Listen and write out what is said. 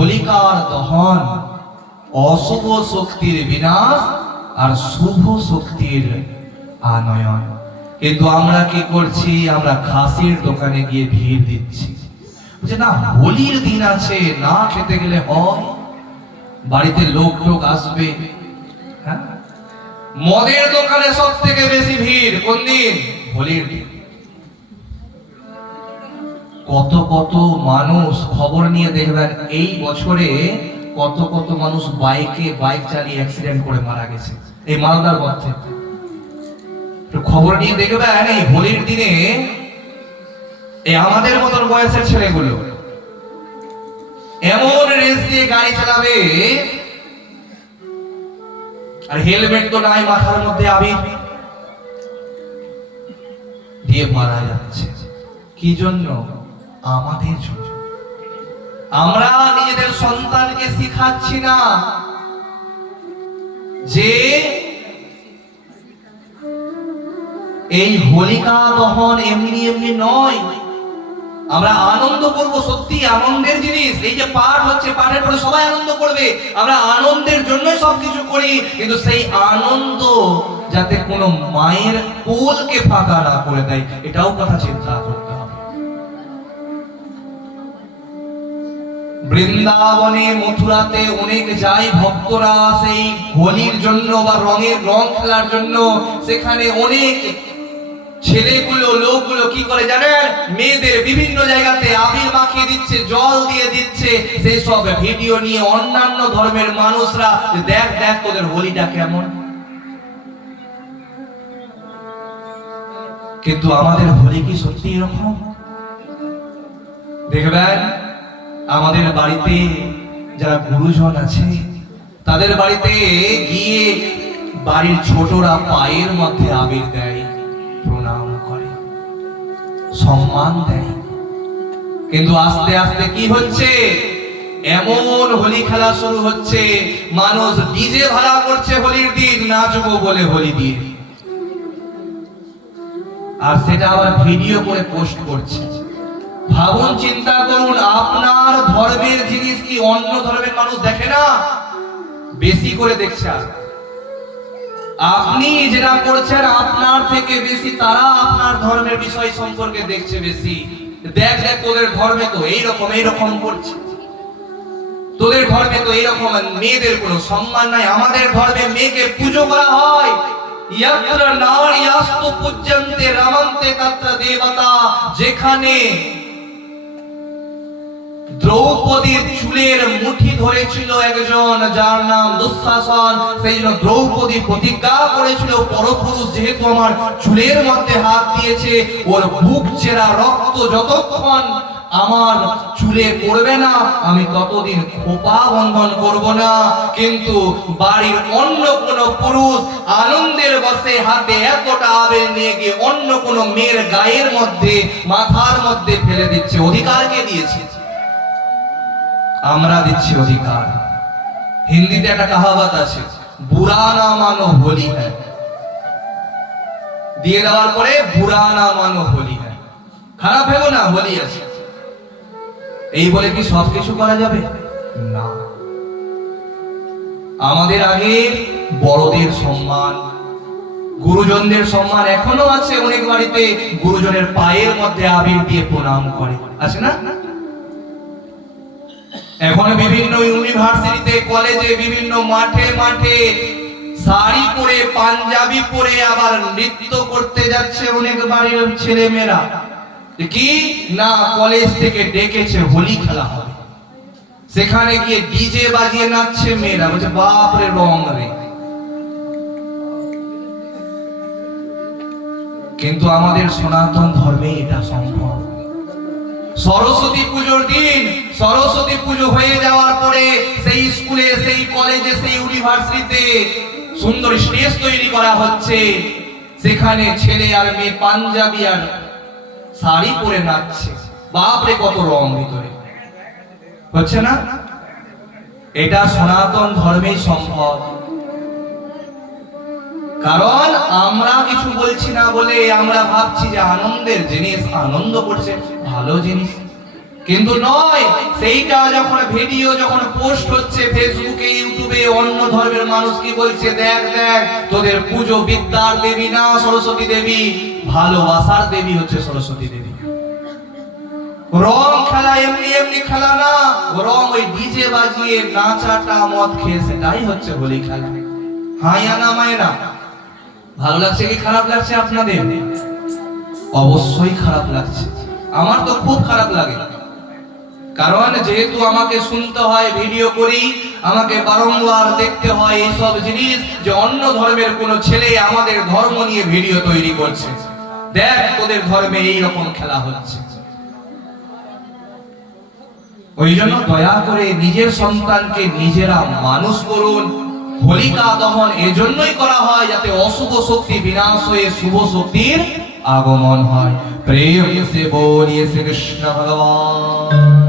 হোলিকার দহন, অশুভ শক্তির বিনাশ আর শুভ শক্তির আনয়ন। কিন্তু আমরা কি করছি? আমরা খাসির দোকানে গিয়ে ভিড় দিচ্ছি যে না হোলির দিন আছে, না খেতে গেলে হয়, বাড়িতে লোক আসবে। হ্যাঁ, মদের দোকানে সব থেকে বেশি ভিড় কোন দিন? হোলির দিন। কত কত মানুষ, খবর নিয়ে দেখবেন এই বছরে কত কত মানুষ বাইক চালিয়ে অ্যাক্সিডেন্ট করে মারা গেছে এই মালদার মধ্যে। খবর নিয়ে দেখবেন এই হোলির দিনে এই আমাদের মতন বয়সের ছেলেগুলো এমন রেস দিয়ে গাড়ি চালাবে, আর হেলমেট তো নাই, মাথার মধ্যে আবির দিয়ে মারা যাচ্ছে। কি জন্য? আমাদের জন্য। আমরা নিজেদের সন্তানকে শিখাচ্ছি না যে এই হোলিকা দহন এমনি এমনি নয়, আমরা আনন্দ করব। সত্যি আনন্দের জিনিস। এই যে পাঠ হচ্ছে, পাঠের পরে সবাই আনন্দ করবে, আমরা আনন্দের জন্যই সবকিছু করি। কিন্তু সেই আনন্দ যাতে কোনো মায়ের কোলকে ফাঁকা না করে দেয়, এটাও কথা চিন্তা করতে হবে। বৃন্দাবনে, মথুরাতে অনেক যায় ভক্তরা সেই হোলির জন্য বা রং খেলার জন্য। সেখানে অনেক ছেলেগুলো, লোকগুলো কি করে জানেন? মেয়েদের বিভিন্ন জায়গাতে আবির মাখিয়ে দিচ্ছে, জল দিয়ে দিচ্ছে। সেই সব ভিডিও নিয়ে অন্যান্য ধর্মের মানুষরা দেখ দেখ তোদের হোলিটা কেমন। কিন্তু আমাদের হোলি কি সত্যি এরকম? দেখবেন আমাদের বাড়িতে যারা গুরুজন আছে, তাদের বাড়িতে গিয়ে বাড়ির ছোটরা পায়ের মধ্যে আবির দেয়, প্রণাম করে, সম্মান দেয়। কিন্তু আস্তে আস্তে কি হচ্ছে? এমন হোলি খেলা শুরু হচ্ছে, মানুষ ডিজে ভাড়া করছে হোলির দিন, নাচবো বলে হোলি দিন, আর সেটা আবার ভিডিও করে পোস্ট করছে। ভাবুন, চিন্তা করুন, আপনার ধর্মের জিনিস কি অন্য ধর্মের মানুষ দেখে না? বেশি করে দেখছে। আপনি যেটা করছেন আপনার থেকে বেশি তারা আপনার ধর্মের বিষয় সম্পর্কে দেখছে বেশি। দেখ দেখ তোদের ধর্মে তো এইরকম করছে, তোদের ধর্মে তো এইরকম মেয়েদের কোনো সম্মান নাই, আমাদের ধর্মে মেয়েকে পুজো করা হয়। যেখানে দ্রৌপদীর চুলের মুঠি ধরেছিল একজন যার নাম দুঃশাসন, সেই জন্য দ্রৌপদী প্রতিজ্ঞা করেছিল, পরপুরুষ যেহেতু আমার চুলের মধ্যে হাত দিয়েছে, ওর বুক চেরা রক্ত যতক্ষণ আমার চুলে পড়বে না আমি ততদিন খোপা বন্ধন করব না। কিন্তু বাড়ির অন্য কোন পুরুষ আনন্দের বসে হাতে এতটা আবেগ নিয়ে গিয়ে অন্য কোন মেয়ের গায়ের মধ্যে, মাথার মধ্যে ফেলে দিচ্ছে। অধিকারকে দিয়েছে? আমরা দিচ্ছি অধিকার। হিন্দিতে একটা কাহাবত আছে, বুরা না মানো হোলি হ্যায়, দিয়ে দেওয়ার পরে বুরা না মানো হোলি হ্যায়, খারাপ ভেবো না, হোলি আছে। এই বলে কি সবকিছু করা যাবে? না। আমাদের আগে বড়দের সম্মান, গুরুজনদের সম্মান এখনো আছে। অনেক বাড়িতে গুরুজনের পায়ের মধ্যে আবির দিয়ে প্রণাম করে, আছে না? এখন বিভিন্ন ইউনিভার্সিটিতে, কলেজে, বিভিন্ন মাঠে মাঠে শাড়ি পরে, পাঞ্জাবি পরে আবার নৃত্য করতে যাচ্ছে অনেক বাড়ির ছেলে মেয়েরা। কি না, কলেজ থেকে ডেকেছে হোলি খেলা হবে, সেখানে গিয়ে ডিজে বাজিয়ে নাচছে মেয়েরা, বলছে বাপ রে রং রে। কিন্তু আমাদের সনাতন ধর্মে এটা সম্ভব। সরস্বতী পুজোর দিন, সরস্বতী পুজো হয়ে যাওয়ার পরে সেই স্কুলে, সেই কলেজে, সেই ইউনিভার্সিটিতে সুন্দর স্টেজ তৈরি করা হচ্ছে, সেখানে ছেলে আর মেয়ে পাঞ্জাবি আর শাড়ি পরে নাচছে। বাপরে কত রং ভিতরে, হচ্ছে না? এটা সনাতন ধর্মে সম্ভব। কারণ আমরা কিছু বলছি না বলে আমরা ভাবছি যে আনন্দের জিনিস, আনন্দ করছে, ভালো জিনিস। কিন্তু নয়, সেইটা যখন ভিডিও যখন পোস্ট হচ্ছে ফেসবুকে, ইউটিউবে, অন্য ধর্মের মানুষ কি বলছে, দেখ দেখ তোদের পুজো বিদ্যার দেবী না সরস্বতী দেবী, ভালোবাসার দেবী হচ্ছে সরস্বতী দেবী। রং খেলা এমনি এমনি খেলা না, রং ওই ডিজে বাজিয়ে নাচাটা মদ খেয়ে সেটাই হচ্ছে হোলি খেলা। হাইয়া না মায়েরা, ভালো লাগছে কি খারাপ লাগছে আপনাদের? অবশ্যই খারাপ লাগছে, আমার তো খুব খারাপ লাগে। কারণ যেহেতু আমাকে শুনতে হয়, ভিডিও করি, আমাকে বারংবার দেখতে হয় এইসব জিনিস, যে অন্য ধর্মের কোনো ছেলে আমাদের ধর্ম নিয়ে ভিডিও তৈরি করছে, দেখ তোদের ধর্মে এইরকম খেলা হচ্ছে। ওই জন্য দয়া করে নিজের সন্তানকে নিজেরা মানুষ করুন। হোলিকা দহন এজন্যই করা হয় যাতে অশুভ শক্তি বিনাশ হয়ে শুভ শক্তির আগমন হয়। প্রেম সে বলিয়ে শ্রী কৃষ্ণ ভগবান।